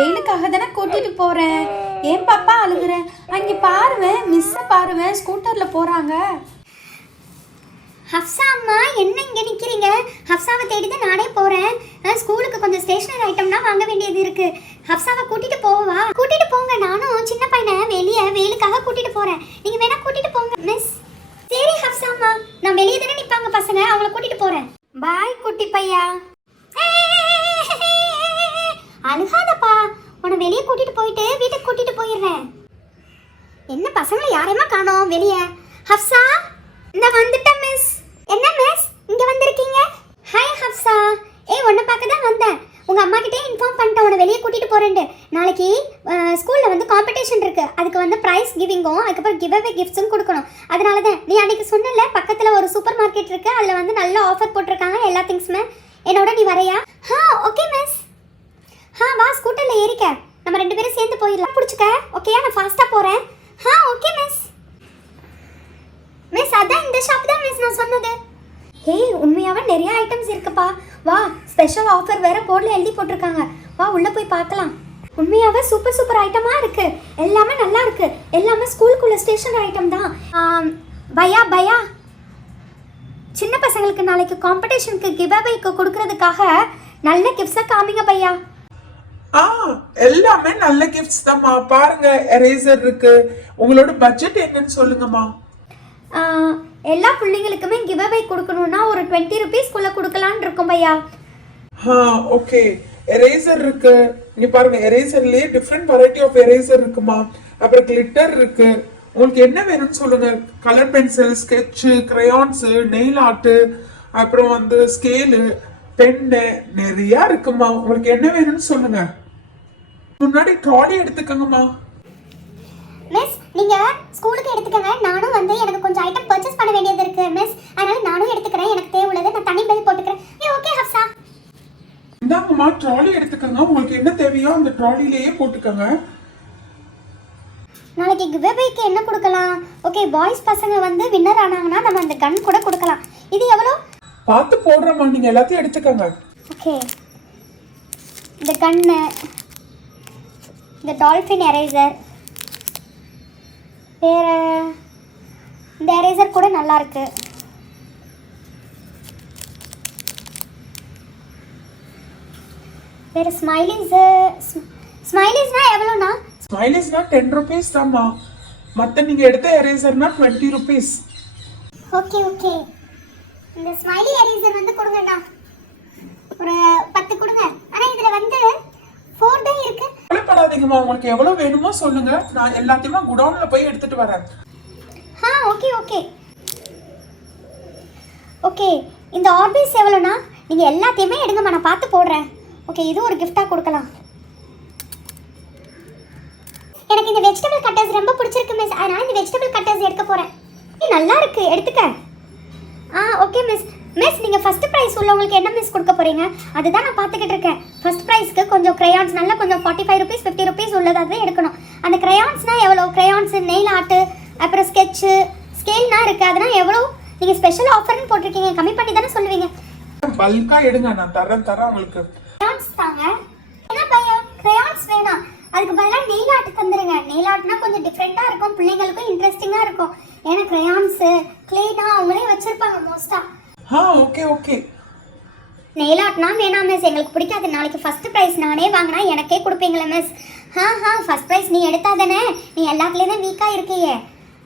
வெயிலுக்காக தானே கூட்டிட்டு போறேன். ஏன் பாப்பா அழுகுற? அங்கே பாருவேன், மிஸ்ஸை பாருவேன், ஸ்கூட்டர்ல போறாங்க. ஹப்சா அம்மா என்ன இங்கே நிற்கிறீங்க? ஹப்சாவை தேடி தான் நானே போகிறேன். ஸ்கூலுக்கு கொஞ்சம் ஸ்டேஷனரி ஐட்டம்னா வாங்க வேண்டியது இருக்கு. ஹப்சாவை கூட்டிட்டு போவா? கூட்டிட்டு போங்க, நானும் சின்ன பையனை வெளியே வெயிலுக்காக கூட்டிட்டு போகிறேன். நீங்கள் வேணா கூட்டிட்டு போங்க மிஸ். சரி ஹப்சா அம்மா, நான் வெளியே தானே நிற்பாங்க பசங்க, அவங்கள கூட்டிட்டு போகிறேன். பாய் குட்டி பையா. அழுகாதப்பா, உன்னை வெளியே கூட்டிட்டு போயிட்டு வீட்டுக்கு கூட்டிட்டு போயிடுறேன். என்ன பசங்களை யாரையுமா காணோம் வெளியே? ஹப்சா இந்த வந்துட்டேன் மிஸ். என்ன மிஸ் இங்க வந்திருக்கீங்க? ஹாய் ஹப்சா. உன்னை பார்க்க தான் வந்தேன். உங்க அம்மா கிட்டே இன்ஃபார்ம் பண்ணிட்டேன் உன்னை வெளியே கூட்டிட்டு போறேன்னு. நாளைக்கு ஸ்கூல்ல வந்து காம்படிஷன் இருக்கு, அதுக்கு வந்து பிரைஸ் கிவிங்கும் அதுக்கப்புறம் கிவ் அவே கிஃப்ட்ஸும் கொடுக்கணும். அதனால தான் நீ அன்னைக்கு சொன்னல பக்கத்துல ஒரு சூப்பர் மார்க்கெட் இருக்கு, அதுல வந்து நல்ல ஆஃபர் போட்டிருக்காங்க எல்லா திங்ஸுமே. என்னோட நீ வரையா? Okay miss. வா ஸ்கூட்டர்ல ஏறிக்க, நம்ம 2 பேரும் சேர்ந்து போயிடலாம். பிடிச்சிக்க ஓகேயா? நான் ஃபாஸ்டா போறேன். Okay miss. மிஸ் அதான் இந்த ஷாப் தான் மிஸ் நான் சொன்னது. உண்மையாவே நிறைய ஐட்டம்ஸ் இருக்குப்பா. வா, ஸ்பெஷல் ஆஃபர் வேற போர்டில் எழுதி போட்டிருக்காங்க. வா உள்ள போய் பார்க்கலாம். உண்மையாவே சூப்பர் சூப்பர் ஐட்டமா இருக்கு, எல்லாமே நல்லா இருக்கு. எல்லாமே ஸ்கூலுக்குள்ள ஸ்டேஷனரி ஐட்டம் தான். பயா சின்ன பசங்களுக்கு நாளைக்கு காம்படிஷனுக்கு கிவ் அவேக்கு கொடுக்கறதுக்காக நல்ல கிஃப்ட்ஸை காமிங்க பையா. எல்லாமே நல்ல கிஃப்ட்ஸ் தான்மா. பாருங்க, எரேசர் இருக்கு. உங்களோட பட்ஜெட் என்னன்னு சொல்லுங்கம்மா. எல்லா பிள்ளைங்களுக்குமே கிவ் அவே கொடுக்கணும்னா ஒரு 20 rupeesக்குள்ள கொடுக்கலான்னு இருக்கும் பையா. ஓகே, எரேசர் இருக்கு. நீ பாருங்க, எரேசர்லயே டிஃப்ரெண்ட் வெரைட்டி ஆஃப் எரேசர் இருக்குமா. அப்புறம் கிளிட்டர் இருக்கு. உங்களுக்கு என்ன வேணும்னு சொல்லுங்க. Colour pencil, sketch, crayons, nail art, அப்புறம் வந்து ஸ்கேலு, பென்னு நிறைய இருக்குமா. உங்களுக்கு என்ன வேணும்னு சொல்லுங்க. முன்னாடி ட்ராலி எடுத்துக்கங்கம்மா. மிஸ் நீங்க ஸ்கூலுக்கு எடுத்துக்கங்க, நானும் வந்து எனக்கு கொஞ்சம் ஐட்டம் பர்ச்சேஸ் பண்ண வேண்டியது இருக்கு மிஸ், அதனால நானும் எடுத்துக்கிறேன். எனக்கு தேவையுள்ளது நான் தனி பில் போட்டுக்கிறேன். ஓகே ஹப்சா. இந்தாங்கம்மா, ட்ராலி எடுத்துக்கங்க. உங்களுக்கு என்ன தேவையோ அந்த ட்ராலிலேயே போட்டுக்கங்க. நாளைக்கு கிவ்அவேக்கு என்ன கொடுக்கலாம்? ஓகே, பாய்ஸ் பசங்க வந்து வின்னர் ஆனாங்கன்னா நம்ம அந்த கன் கூட கொடுக்கலாம். இது எவ்வளோ? பார்த்து போடுறோம்மா, நீங்க எல்லாத்தையும் எடுத்துக்கங்க. ஓகே, இந்த கன்னு, இந்த டால்ஃபின் எரேசர், வேற இந்த எரேசர் கூட நல்லா இருக்கு. வேற ஸ்மைலிஸ்னா எவ்வளோண்ணா? ஸ்மைலிஸ்னா 10 rupees தான்மா. மற்ற நீங்க எடுத்த எரேசர்னா 20 rupees. ஓகே, இந்த ஸ்மைலி எரேசர் வந்து கொடுங்கண்ணா, ஒரு 10 கொடுங்க. ஆனா இதுல வந்து 4 தான் இருக்கு. கவலைப்படாதீங்கம்மா, உங்களுக்கு எவ்வளவு வேணுமோ சொல்லுங்க, நான் எல்லாத்தையுமே குடவுன்ல போய் எடுத்துட்டு வரேன். ஓகே, இந்த ஆர்பிஸ் எவ்வளோண்ணா? நீங்க எல்லாத்தையுமே எடுங்கம்மா, நான் பார்த்து போடுறேன். ஓகே, இது ஒரு கிஃப்டா கொடுக்கலாம். எனக்கு இந்த வெஜிடபிள் கட்டர்ஸ் ரொம்ப பிடிச்சிருக்கு மிஸ், அதனால இந்த வெஜிடபிள் கட்டர்ஸ் எடுக்க போறேன். நல்லா இருக்கு, எடுத்துக்க. Okay miss. மிஸ் நீங்கள் ஃபர்ஸ்ட் ப்ரைஸ் உள்ளவங்களுக்கு என்ன மிஸ் கொடுக்க போகிறீங்க? அதுதான் நான் பார்த்துக்கிட்டு இருக்கேன். ஃபர்ஸ்ட் ப்ரைஸ்க்கு கொஞ்சம் க்ரையான்ஸ், நல்லா கொஞ்சம் 45 rupees 50 rupees உள்ளதாக தான் எடுக்கணும். அந்த க்ரையான்ஸ்னால் எவ்வளோ? க்ரையான்ஸு, நெயில் ஆர்ட்டு, அப்புறம் ஸ்கெட்சு, ஸ்கேல்னா இருக்குது, அதெல்லாம் எவ்வளோ? நீங்கள் ஸ்பெஷல் ஆஃபர்னு போட்டிருக்கீங்க, கம்மி பண்ணி தானே சொல்லுவீங்க. பல்கா எடுங்க, நான் தரேன் உங்களுக்கு. க்ரையான்ஸ் தாங்க. என்ன பையா, க்ரையான்ஸ் வேணாம், அதுக்கு பதிலாக நெயில் ஆர்ட் தந்துடுங்க. நெயில் ஆர்ட்னா கொஞ்சம் டிஃப்ரெண்ட்டாக இருக்கும், பிள்ளைங்களுக்கும் இன்ட்ரெஸ்டிங்காக இருக்கும். ஏன்னா க்ரையான்ஸு, க்ளேனா அவங்களே வச்சுருப்பாங்க மோஸ்ட்டாக. ஓகே. நெயில் ஆர்ட்னா வேணாம் மிஸ், எங்களுக்கு பிடிக்காது. நாளைக்கு ஃபர்ஸ்ட் ப்ரைஸ் நானே வாங்கினா எனக்கே கொடுப்பீங்களா மிஸ்? ஃபர்ஸ்ட் ப்ரைஸ் நீ எடுத்தா தானே, நீ எல்லாத்துலேயும் தான் வீக்காக இருக்கியே.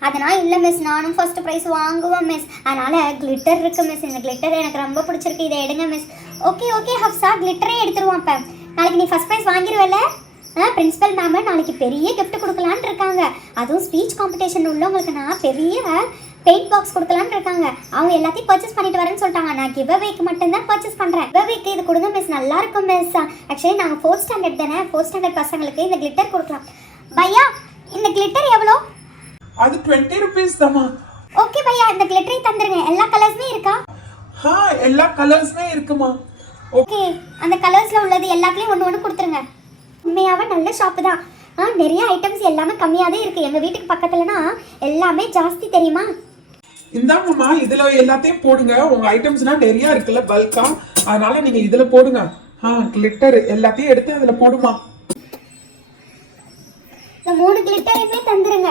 அதனால் இல்லை மிஸ், நானும் ஃபர்ஸ்ட் ப்ரைஸ் வாங்குவேன் மிஸ். அதனால் கிளிட்டர் இருக்குது மிஸ், இந்த கிளிட்டர் எனக்கு ரொம்ப பிடிச்சிருக்கு, இதை எடுங்க மிஸ். ஓகே ஹப்சா, கிளிட்டரே எடுத்துருவோம். இப்போ நாளைக்கு நீ ஃபர்ஸ்ட் ப்ரைஸ் வாங்கிடுவல? பிரின்சிபல் மேம் நாளைக்கு பெரிய கிஃப்ட் கொடுக்கலான்னு இருக்காங்க. அதுவும் ஸ்பீச் காம்படிஷன் உள்ளவங்களுக்கு நான் பெரிய பெயிண்ட் பாக்ஸ் கொடுக்கலான்னு இருக்காங்க. அவங்க எல்லாத்தையும் பர்ச்சேஸ் பண்ணிட்டு வரேன்னு சொல்லிட்டாங்க. நான் கிவ் அவேக்கு மட்டும்தான் பர்ச்சேஸ் பண்ணுறேன். கிவ் அவேக்கு இது கொடுங்க மிஸ், நல்லா இருக்கும் மிஸ். ஆக்சுவலி நாங்கள் 4th standard தானே, 4th standard பசங்களுக்கு இந்த கிளிட்டர் கொடுக்கலாம். பையா இந்த கிளிட்டர் எவ்வளோ? அது 20 rupees தான்மா. ஓகே பையா, இந்த கிளிட்டரை தந்துருங்க. எல்லா கலர்ஸுமே இருக்கா? எல்லா கலர்ஸுமே இருக்குமா. ஓகே, அந்த கலர்ஸில் உள்ளது எல்லாத்துலேயும் ஒன்று கொடுத்துருங்க. உண்மையாகவே நல்ல ஷாப்பு தான். நிறைய ஐட்டம்ஸ் எல்லாமே கம்மியாக தான் இருக்குது. எங்கள் வீட்டுக்கு பக்கத்துலனா எல்லாமே ஜாஸ்தி தெரியுமா. இந்தாங்கம்மா, இதுல எல்லாத்தையும் போடுங்க. உங்க ஐட்டம்ஸ்னா நிறைய இருக்குல்ல பல்கா, அதனால நீங்க இதுல போடுங்க. கிளிட்டர் எல்லாத்தையும் எடுத்து அதுல போடுமா. கிளிட்டரையுமே தந்துருங்க.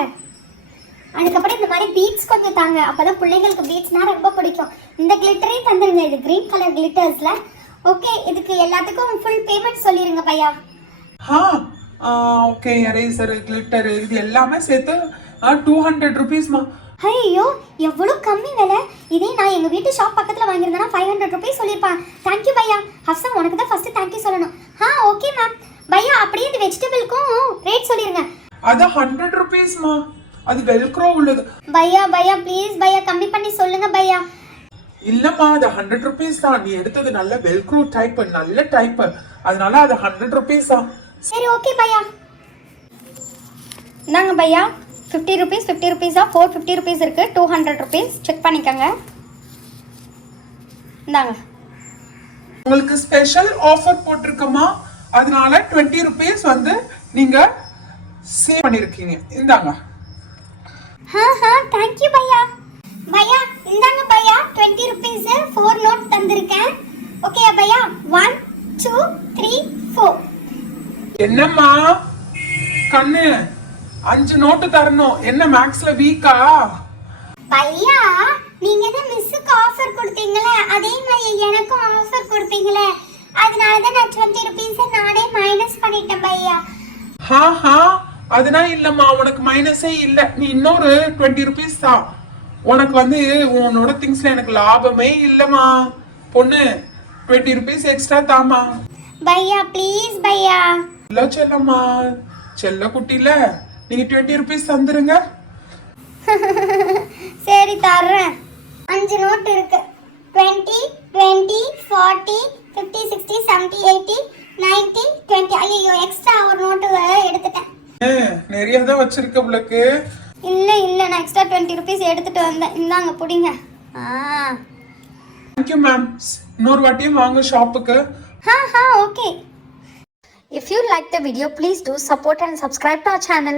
அதுக்கப்புறம் இந்த மாதிரி பீட்ஸ் கொஞ்சம் தாங்க, அப்பதான் பிள்ளைங்களுக்கு பீட்ஸ்னா ரொம்ப பிடிக்கும். இந்த கிளிட்டரையும் தந்துருங்க, இது கிரீன் கலர் கிளிட்டர்ஸ்ல. ஓகே, இதுக்கு எல்லாத்துக்கும் ஃபுல் பேமெண்ட் சொல்லிருங்க பையா. ஓகே, எரேசர் கிளிட்டர் இது எல்லாமே சேர்த்து 200 rupeesமா. ஐயோ எவ்வளோ கம்மி விலை. இதே நான் எங்கள் வீட்டு ஷாப் பக்கத்தில் வாங்கியிருந்தேன்னா 500 rupees சொல்லியிருப்பேன். தேங்க்யூ பையா. ஹப்சா உனக்கு தான் ஃபஸ்ட்டு தேங்க்யூ சொல்லணும். Okay ma'am. பையா அப்படியே இந்த வெஜிடபிள்க்கும் ரேட் சொல்லிடுங்க. அது 100 rupeesமா, அது வெல்க்ரோ உள்ளது. பையா ப்ளீஸ் பையா கம்மி பண்ணி சொல்லுங்க பையா. இல்லம்மா, அது 100 rupees தான். நீ எடுத்தது நல்ல வெல்க்ரோ டைப், நல்ல டைப், அதனால அது 100 rupees தான். சரி ஓகே பையா. இந்தாங்க பையா, 50 rupees 50 rupees 450 rupees இருக்குது, 200 rupees செக் பண்ணிக்கோங்க. இந்தாங்க. உங்களுக்கு ஸ்பெஷல் ஆஃபர் போட்டிருக்கோமா, அதனால 20 rupees வந்து நீங்க சேவ் பண்ணிருக்கீங்க. இந்தாங்க. தேங்க்யூ பையா. பையா இந்தாங்க பையா 20 rupees 4 நோட் தந்திருக்கேன். ஓகே பையா, 1 2 3 4. என்னம்மா கண்ணு, 5 நோட்டு தரணும். என்ன மேக்ஸ்ல வீக்கா? பையா நீங்க தான் மிஸ்ஸுக்கு ஆஃபர் கொடுத்தீங்களே, அதே மாதிரி எனக்கும் ஆஃபர் கொடுப்பீங்களே, அதனால தான் நான் 20 rupees நானே மைனஸ் பண்ணிட்டேன் பையா. அதனால இல்லம்மா, உனக்கு மைனஸே இல்ல. நீ இன்னொரு 20 rupees தான். உனக்கு வந்து உன்னோட திங்ஸ்ல எனக்கு லாபமே இல்லம்மா. பொண்ணு 20 rupees extra Dhama. Bhaiya please பையா. இல்ல செல்லம்மா, செல்ல குட்டில நீங்க 20 rupees தந்துருங்க. சரி தர்றேன். 5 நோட் இருக்கு. 20 20 40 50 60 70 80 90 20. ஐயோ எக்ஸ்ட்ரா ஒரு நோட்டு எடுத்துட்டேன். நிறைய தான் வச்சிருக்க உங்களுக்கு. இல்ல நான் எக்ஸ்ட்ரா 20 rupees எடுத்துட்டு வந்தேன். இந்தாங்க புடிங்க. Thank you ma'am. இன்னொரு வாட்டியும் வாங்க ஷாப்புக்கு. Okay. If you like the video, please do support and subscribe to our channel.